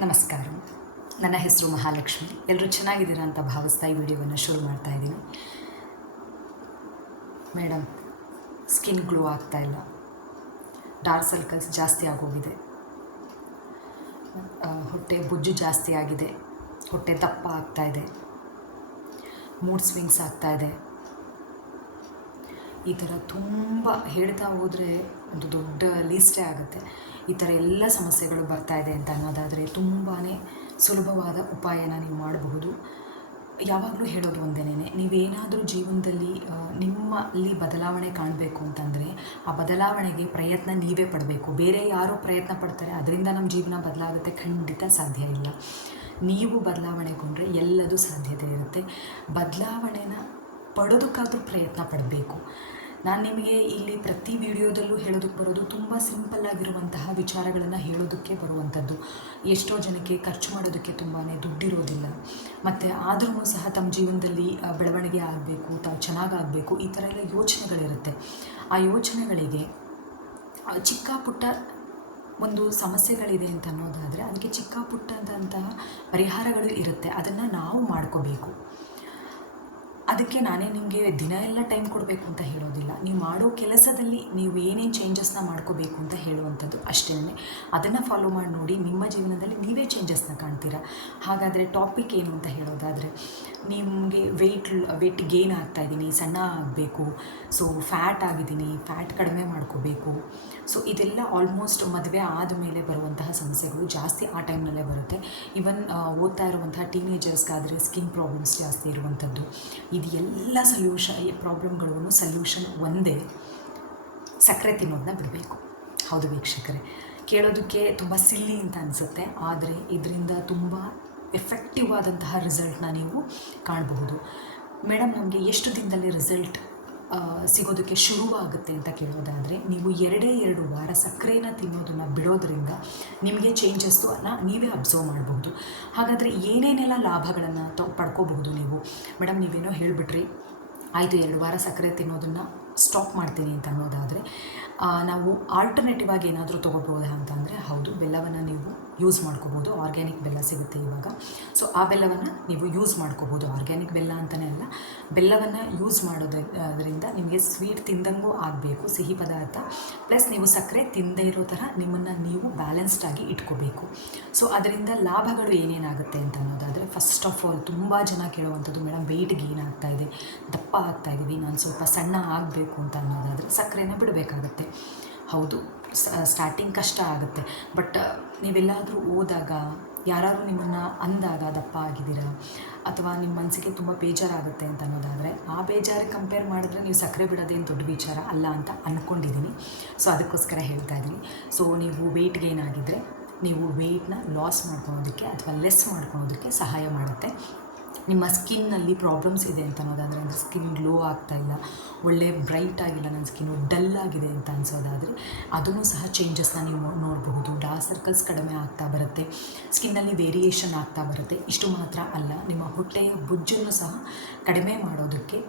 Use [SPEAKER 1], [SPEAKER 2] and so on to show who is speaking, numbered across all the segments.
[SPEAKER 1] ನಮಸ್ಕಾರ. ನನ್ನ ಹೆಸರು ಮಹಾಲಕ್ಷ್ಮಿ. ಎಲ್ಲರೂ ಚೆನ್ನಾಗಿದ್ದೀರಾ ಅಂತ ಭಾವಿಸ್ತಾ ಈ ವಿಡಿಯೋವನ್ನು ಶುರು ಮಾಡ್ತಾ ಇದ್ದೀನಿ. ಮೇಡಮ್, ಸ್ಕಿನ್ ಗ್ಲೋ ಆಗ್ತಾ ಇಲ್ಲ. ಡಾರ್ಕ್ ಸರ್ಕಲ್ಸ್ ಜಾಸ್ತಿ ಆಗೋಗಿದೆ. ಹೊಟ್ಟೆ ಬೊಜ್ಜು ಜಾಸ್ತಿ ಆಗಿದೆ. ಹೊಟ್ಟೆ ದಪ್ಪ ಆಗ್ತಾ ಇದೆ. ಮೂಡ್ ಸ್ವಿಂಗ್ಸ್ ಆಗ್ತಾ ಇದೆ. ಈ ಥರ ತುಂಬ ಹೇಳ್ತಾ ಹೋದರೆ ಒಂದು ದೊಡ್ಡ ಲೀಸ್ಟೇ ಆಗುತ್ತೆ. ಈ ಥರ ಎಲ್ಲ ಸಮಸ್ಯೆಗಳು ಬರ್ತಾ ಇದೆ ಅಂತ ಅನ್ನೋದಾದರೆ ತುಂಬಾ ಸುಲಭವಾದ ಉಪಾಯನ ನೀವು ಮಾಡಬಹುದು. ಯಾವಾಗಲೂ ಹೇಳೋದು ಒಂದೇನೇ ನೀವೇನಾದರೂ ಜೀವನದಲ್ಲಿ ನಿಮ್ಮಲ್ಲಿ ಬದಲಾವಣೆ ಕಾಣಬೇಕು ಅಂತಂದರೆ ಆ ಬದಲಾವಣೆಗೆ ಪ್ರಯತ್ನ ನೀವೇ ಪಡಬೇಕು. ಬೇರೆ ಯಾರೋ ಪ್ರಯತ್ನ ಪಡ್ತಾರೆ, ಅದರಿಂದ ನಮ್ಮ ಜೀವನ ಬದಲಾಗುತ್ತೆ, ಖಂಡಿತ ಸಾಧ್ಯ ಇಲ್ಲ. ನೀವು ಬದಲಾವಣೆಗೊಂಡ್ರೆ ಎಲ್ಲದೂ ಸಾಧ್ಯತೆ ಇರುತ್ತೆ. ಬದಲಾವಣೆನ ಪಡೋದಕ್ಕಾದರೂ ಪ್ರಯತ್ನ ಪಡಬೇಕು. ನಾನು ನಿಮಗೆ ಇಲ್ಲಿ ಪ್ರತಿ ವಿಡಿಯೋದಲ್ಲೂ ಹೇಳೋದಕ್ಕೆ ಬರೋದು ತುಂಬ ಸಿಂಪಲ್ ಆಗಿರುವಂತಹ ವಿಚಾರಗಳನ್ನು ಹೇಳೋದಕ್ಕೆ ಬರುವಂಥದ್ದು. ಎಷ್ಟೋ ಜನಕ್ಕೆ ಖರ್ಚು ಮಾಡೋದಕ್ಕೆ ತುಂಬಾ ದುಡ್ಡಿರೋದಿಲ್ಲ. ಮತ್ತು ಆದರೂ ಸಹ ತಮ್ಮ ಜೀವನದಲ್ಲಿ ಬೆಳವಣಿಗೆ ಆಗಬೇಕು, ತಾವು ಚೆನ್ನಾಗಾಗಬೇಕು ಈ ಥರ ಎಲ್ಲ ಯೋಚನೆಗಳಿರುತ್ತೆ. ಆ ಯೋಚನೆಗಳಿಗೆ ಚಿಕ್ಕ ಪುಟ್ಟ ಒಂದು ಸಮಸ್ಯೆಗಳಿದೆ ಅಂತ ಅನ್ನೋದಾದರೆ, ಅದಕ್ಕೆ ಚಿಕ್ಕ ಪುಟ್ಟಂತಹ ಪರಿಹಾರಗಳು ಇರುತ್ತೆ. ಅದನ್ನು ನಾವು ಮಾಡ್ಕೋಬೇಕು. ಅದಕ್ಕೆ ನಾನೇ ನಿಮಗೆ ದಿನ ಎಲ್ಲ ಟೈಮ್ ಕೊಡಬೇಕು ಅಂತ ಹೇಳೋದಿಲ್ಲ. ನೀವು ಮಾಡೋ ಕೆಲಸದಲ್ಲಿ ನೀವು ಏನೇನು ಚೇಂಜಸ್ನ ಮಾಡ್ಕೋಬೇಕು ಅಂತ ಹೇಳುವಂಥದ್ದು ಅಷ್ಟೇ ಅದನ್ನು ಫಾಲೋ ಮಾಡಿ ನೋಡಿ ನಿಮ್ಮ ಜೀವನದಲ್ಲಿ ನೀವೇ ಚೇಂಜಸ್ನ ಕಾಣ್ತೀರಾ? ಹಾಗಾದರೆ ಟಾಪಿಕ್ ಏನು ಅಂತ ಹೇಳೋದಾದರೆ ನಿಮಗೆ ವೆಯ್ಟ್ ವೆಯ್ಟ್ ಗೇನ್ ಆಗ್ತಾ ಇದ್ದೀನಿ, ಸಣ್ಣ ಆಗಬೇಕು ಸೊ ಫ್ಯಾಟ್ ಆಗಿದ್ದೀನಿ ಫ್ಯಾಟ್ ಕಡಿಮೆ ಮಾಡ್ಕೋಬೇಕು. ಸೊ ಇದೆಲ್ಲ ಆಲ್ಮೋಸ್ಟ್ ಮದುವೆ ಆದಮೇಲೆ ಬರುವಂತಹ ಸಮಸ್ಯೆಗಳು ಜಾಸ್ತಿ ಆ ಟೈಮ್ನಲ್ಲೇ ಬರುತ್ತೆ. ಇವನ್ ಓದ್ತಾ ಇರುವಂತಹ ಟೀನೇಜರ್ಸ್ಗಾದರೆ ಸ್ಕಿನ್ ಪ್ರಾಬ್ಲಮ್ಸ್ ಜಾಸ್ತಿ ಇರುವಂಥದ್ದು. ಇದು ಎಲ್ಲ ಸೊಲ್ಯೂಷನ್ ಈ ಪ್ರಾಬ್ಲಮ್ಗಳನ್ನು ಸೊಲ್ಯೂಷನ್ ಒಂದೇ, ಸಕ್ಕರೆ ತಿನ್ನೋದನ್ನ ಬಿಡಬೇಕು. ಹೌದು ವೀಕ್ಷಕರೇ. ಕೇಳೋದಕ್ಕೆ ತುಂಬ ಸಿಲ್ಲಿ ಅಂತ ಅನಿಸುತ್ತೆ, ಆದರೆ ಇದರಿಂದ ತುಂಬ ಎಫೆಕ್ಟಿವ್ ಆದಂತಹ ರಿಸಲ್ಟ್ನ ನೀವು ಕಾಣಬಹುದು. ಮೇಡಮ್ ನಮಗೆ ಎಷ್ಟು ದಿನದಲ್ಲಿ ರಿಸಲ್ಟ್ ಸಿಗೋದಕ್ಕೆ ಶುರುವಾಗುತ್ತೆ ಅಂತ ಕೇಳೋದಾದರೆ, ನೀವು ಎರಡೇ ಎರಡು ವಾರ ಸಕ್ಕರೆನ ತಿನ್ನೋದನ್ನು ಬಿಡೋದ್ರಿಂದ ನಿಮಗೆ ಚೇಂಜಸ್ಸನ್ನು ನೀವೇ ಅಬ್ಸರ್ವ್ ಮಾಡಬಹುದು. ಹಾಗಾದರೆ ಏನೇನೆಲ್ಲ ಲಾಭಗಳನ್ನು ತ, ಪಡ್ಕೋಬಹುದು ನೀವು? ಮೇಡಮ್ ನೀವೇನೋ ಹೇಳಿಬಿಟ್ರಿ, ಆಯಿತು, ಎರಡು ವಾರ ಸಕ್ಕರೆ ತಿನ್ನೋದನ್ನು ಸ್ಟಾಪ್ ಮಾಡ್ತೀನಿ ಅಂತ ಅನ್ನೋದಾದರೆ ನಾವು ಆಲ್ಟರ್ನೇಟಿವ್ ಆಗಿ ಏನಾದರೂ ತೊಗೋಬೋದಾ ಅಂತಂದರೆ ಹೌದು, ಬೆಲ್ಲವನ್ನು ನೀವು ಯೂಸ್ ಮಾಡ್ಕೋಬೋದು. ಆರ್ಗ್ಯಾನಿಕ್ ಬೆಲ್ಲ ಸಿಗುತ್ತೆ ಇವಾಗ. ಸೊ ಆ ಬೆಲ್ಲವನ್ನು ನೀವು ಯೂಸ್ ಮಾಡ್ಕೋಬೋದು. ಆರ್ಗ್ಯಾನಿಕ್ ಬೆಲ್ಲ ಅಂತಲೇ ಅಲ್ಲ. ಬೆಲ್ಲವನ್ನು ಯೂಸ್ ಮಾಡೋದ್ರಿಂದ ನಿಮಗೆ ಸ್ವೀಟ್ ತಿಂದಂಗೂ ಆಗಬೇಕು, ಸಿಹಿ ಪದಾರ್ಥ. ಪ್ಲಸ್ ನೀವು ಸಕ್ಕರೆ ತಿಂದೇ ಇರೋ ಥರ ನಿಮ್ಮನ್ನು ನೀವು ಬ್ಯಾಲೆನ್ಸ್ಡ್ ಆಗಿ ಇಟ್ಕೋಬೇಕು. ಸೊ ಅದರಿಂದ ಲಾಭಗಳು ಏನೇನಾಗುತ್ತೆ ಅಂತ ಅನ್ನೋದಾದರೆ ಫಸ್ಟ್ ಆಫ್ ಆಲ್ ತುಂಬ ಜನ ಕೇಳುವಂಥದ್ದು ಮೇಡಮ್ ವೆಯ್ಟ್ ಗೇನ್ ಆಗ್ತಾ ಇದೆ, ದಪ್ಪ ಆಗ್ತಾ ಇದ್ದೀವಿ ನಾನು ಸ್ವಲ್ಪ ಸಣ್ಣ ಆಗಬೇಕು ಅಂತ ಅನ್ನೋದಾದರೆ ಸಕ್ಕರೆನ ಬಿಡಬೇಕಾಗತ್ತೆ. ಹೌದು ಸ್ಟಾರ್ಟಿಂಗ್ ಕಷ್ಟ ಆಗುತ್ತೆ. ಬಟ್ ನೀವೆಲ್ಲಾದರೂ ಹೋದಾಗ ಯಾರಾದರೂ ನಿಮ್ಮನ್ನು ಅಂದಾಗ ದಪ್ಪ ಆಗಿದ್ದೀರಾ? ಅಥವಾ ನಿಮ್ಮ ಮನಸ್ಸಿಗೆ ತುಂಬ ಬೇಜಾರಾಗುತ್ತೆ ಅಂತ ಅನ್ನೋದಾದರೆ, ಆ ಬೇಜಾರಿಗೆ ಕಂಪೇರ್ ಮಾಡಿದ್ರೆ ನೀವು ಸಕ್ಕರೆ ಬಿಡೋದೇನು ದೊಡ್ಡ ವಿಚಾರ ಅಲ್ಲ ಅಂತ ಅಂದ್ಕೊಂಡಿದ್ದೀನಿ ಸೊ ಅದಕ್ಕೋಸ್ಕರ ಹೇಳ್ತಾ ಇದ್ದೀನಿ. ಸೊ ನೀವು ವೆಯ್ಟ್ ಗೇನ್ ಆಗಿದ್ದರೆ ನೀವು ವೆಯ್ಟ್ನ ಲಾಸ್ ಮಾಡ್ಕೊಳೋದಕ್ಕೆ ಅಥವಾ ಲೆಸ್ ಮಾಡ್ಕೊಳೋದಕ್ಕೆ ಸಹಾಯ ಮಾಡುತ್ತೆ. ನಿಮ್ಮ ಸ್ಕಿನ್ನಲ್ಲಿ ಪ್ರಾಬ್ಲಮ್ಸ್ ಇದೆ ಅಂತ ಅನ್ನೋದಾದರೆ, ಅಂದರೆ ಸ್ಕಿನ್ ಗ್ಲೋ ಆಗ್ತಾ ಇಲ್ಲ, ಒಳ್ಳೆ ಬ್ರೈಟ್ ಆಗಿಲ್ಲ, ನನ್ನ ಸ್ಕಿನ್ನು ಡಲ್ ಆಗಿದೆ ಅಂತ ಅನ್ಸೋದಾದರೆ ಅದನ್ನು ಸಹ ಚೇಂಜಸ್ನ ನೀವು ನೋಡಬಹುದು. ಡಾರ್ಕ್ ಸರ್ಕಲ್ಸ್ ಕಡಿಮೆ ಆಗ್ತಾ ಬರುತ್ತೆ. ಸ್ಕಿನ್ನಲ್ಲಿ ವೇರಿಯೇಷನ್ ಆಗ್ತಾ ಬರುತ್ತೆ. ಇಷ್ಟು ಮಾತ್ರ ಅಲ್ಲ, ನಿಮ್ಮ ಹೊಟ್ಟೆಯ ಬೊಜ್ಜನ್ನು ಸಹ ಕಡಿಮೆ ಮಾಡೋದಕ್ಕೆ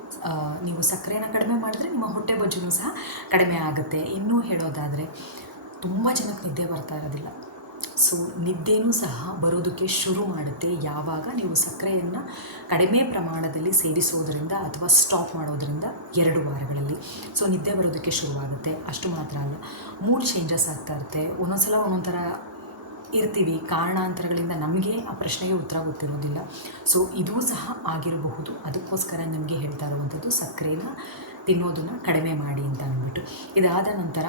[SPEAKER 1] ನೀವು ಸಕ್ಕರೆನ ಕಡಿಮೆ ಮಾಡಿದ್ರೆ ನಿಮ್ಮ ಹೊಟ್ಟೆ ಬೊಜ್ಜನ್ನು ಸಹ ಕಡಿಮೆ ಆಗುತ್ತೆ. ಇನ್ನೂ ಹೇಳೋದಾದರೆ, ತುಂಬ ಜನಕ್ಕೆ ನಿದ್ದೆ ಬರ್ತಾ ಇರೋದಿಲ್ಲ. ಸೊ ನಿದ್ದೆನೂ ಸಹ ಬರೋದಕ್ಕೆ ಶುರು ಮಾಡುತ್ತೆ. ಯಾವಾಗ ನೀವು ಸಕ್ಕರೆಯನ್ನು ಕಡಿಮೆ ಪ್ರಮಾಣದಲ್ಲಿ ಸೇವಿಸೋದ್ರಿಂದ ಅಥವಾ ಸ್ಟಾಪ್ ಮಾಡೋದರಿಂದ ಎರಡು ವಾರಗಳಲ್ಲಿ. ಸೊ ನಿದ್ದೆ ಬರೋದಕ್ಕೆ ಶುರುವಾಗುತ್ತೆ. ಅಷ್ಟು ಮಾತ್ರ ಅಲ್ಲ. ಮೂಡ್ ಚೇಂಜಸ್ ಆಗ್ತಾ ಇರುತ್ತೆ. ಒಂದೊಂದ್ಸಲ ಒಂದೊಂದು ಥರ ಇರ್ತೀವಿ. ಕಾರಣಾಂತರಗಳಿಂದ ನಮಗೆ ಆ ಪ್ರಶ್ನೆಗೆ ಉತ್ತರ ಗೊತ್ತಿರೋದಿಲ್ಲ. ಸೊ ಇದೂ ಸಹ ಆಗಿರಬಹುದು. ಅದಕ್ಕೋಸ್ಕರ ನಿಮಗೆ ಹೇಳ್ತಾ ಇರುವಂಥದ್ದು ಸಕ್ಕರೆನ ತಿನ್ನೋದನ್ನು ಕಡಿಮೆ ಮಾಡಿ ಅಂತ ಅಂದ್ಬಿಟ್ಟು. ಇದಾದ ನಂತರ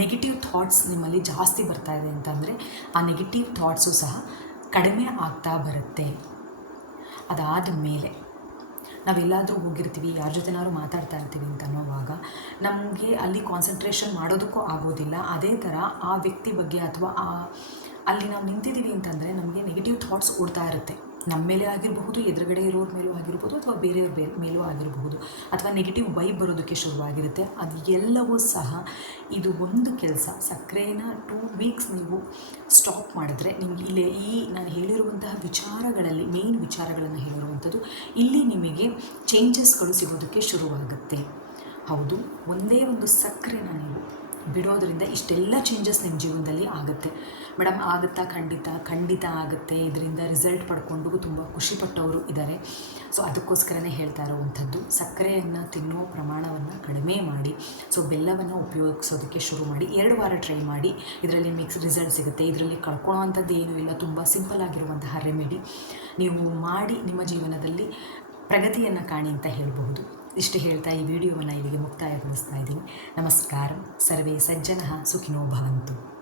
[SPEAKER 1] ನೆಗೆಟಿವ್ ಥಾಟ್ಸ್ ನಿಮ್ಮಲ್ಲಿ ಜಾಸ್ತಿ ಬರ್ತಾ ಇದೆ ಅಂತಂದರೆ ಆ ನೆಗೆಟಿವ್ ಥಾಟ್ಸು ಸಹ ಕಡಿಮೆ ಆಗ್ತಾ ಬರುತ್ತೆ. ಅದಾದ ಮೇಲೆ ನಾವೆಲ್ಲಾದರೂ ಹೋಗಿರ್ತೀವಿ, ಯಾರ ಜೊತೆನಾದ್ರು ಮಾತಾಡ್ತಾ ಇರ್ತೀವಿ ಅಂತ ಅನ್ನೋವಾಗ ನಮಗೆ ಅಲ್ಲಿ ಕಾನ್ಸಂಟ್ರೇಷನ್ ಮಾಡೋದಕ್ಕೂ ಆಗೋದಿಲ್ಲ. ಅದೇ ಥರ ಆ ವ್ಯಕ್ತಿ ಬಗ್ಗೆ ಅಥವಾ ಆ ಅಲ್ಲಿ ನಾವು ನಿಂತಿದ್ದೀವಿ ಅಂತಂದರೆ ನಮಗೆ ನೆಗೆಟಿವ್ ಥಾಟ್ಸ್ ಓಡ್ತಾ ಇರುತ್ತೆ. ನಮ್ಮ ಮೇಲೆ ಆಗಿರಬಹುದು, ಎದುರುಗಡೆ ಇರೋರ ಮೇಲೂ ಆಗಿರ್ಬೋದು ಅಥವಾ ಬೇರೆಯವ್ರ ಬೇ ಮೇಲೂ ಆಗಿರಬಹುದು. ಅಥವಾ ನೆಗೆಟಿವ್ ವೈಬ್ ಬರೋದಕ್ಕೆ ಶುರುವಾಗಿರುತ್ತೆ. ಅದು ಎಲ್ಲವೂ ಸಹ ಇದು ಒಂದು ಕೆಲಸ. ಸಕ್ಕರೆನ ಟೂ ವೀಕ್ಸ್ ನೀವು ಸ್ಟಾಪ್ ಮಾಡಿದ್ರೆ ನಿಮಗೆ ಇಲ್ಲಿ ಈ ನಾನು ಹೇಳಿರುವಂತಹ ವಿಚಾರಗಳಲ್ಲಿ ಮೇನ್ ವಿಚಾರಗಳನ್ನು ಹೇಳಿರುವಂಥದ್ದು, ಇಲ್ಲಿ ನಿಮಗೆ ಚೇಂಜಸ್ಗಳು ಸಿಗೋದಕ್ಕೆ ಶುರುವಾಗುತ್ತೆ. ಹೌದು, ಒಂದೇ ಒಂದು ಸಕ್ಕರೆನ ನೀವು ಬಿಡೋದ್ರಿಂದ ಇಷ್ಟೆಲ್ಲ ಚೇಂಜಸ್ ನಿಮ್ಮ ಜೀವನದಲ್ಲಿ ಆಗುತ್ತೆ. ಮೇಡಮ್ ಆಗುತ್ತಾ? ಖಂಡಿತ ಖಂಡಿತ ಆಗುತ್ತೆ. ಇದರಿಂದ ರಿಸಲ್ಟ್ ಪಡ್ಕೊಂಡು ತುಂಬ ಖುಷಿಪಟ್ಟವರು ಇದ್ದಾರೆ ಸೊ ಅದಕ್ಕೋಸ್ಕರನೇ ಹೇಳ್ತಾ ಇರೋವಂಥದ್ದು, ಸಕ್ಕರೆಯನ್ನು ತಿನ್ನೋ ಪ್ರಮಾಣವನ್ನು ಕಡಿಮೆ ಮಾಡಿ ಸೊ ಬೆಲ್ಲವನ್ನು ಉಪಯೋಗಿಸೋದಕ್ಕೆ ಶುರು ಮಾಡಿ, ಎರಡು ವಾರ ಟ್ರೈ ಮಾಡಿ, ಇದರಲ್ಲಿ ಮಿಕ್ಸ್ ರಿಸಲ್ಟ್ ಸಿಗುತ್ತೆ. ಇದರಲ್ಲಿ ಕಳ್ಕೊಳ್ಳೋವಂಥದ್ದು ಏನೂ ಇಲ್ಲ. ತುಂಬ ಸಿಂಪಲ್ ಆಗಿರುವಂತಹ ರೆಮಿಡಿ ನೀವು ಮಾಡಿ ನಿಮ್ಮ ಜೀವನದಲ್ಲಿ ಪ್ರಗತಿಯನ್ನು ಕಾಣಿ ಅಂತ ಹೇಳಬಹುದು. ಇಷ್ಟು ಹೇಳ್ತಾ ಈ ವಿಡಿಯೋವನ್ನು ಇಲ್ಲಿಗೆ ಮುಕ್ತಾಯಗೊಳಿಸ್ತಾ ಇದ್ದೀನಿ. ನಮಸ್ಕಾರ. ಸರ್ವೇ ಸಜ್ಜನಃ ಸುಖಿನೋ ಭವಂತು.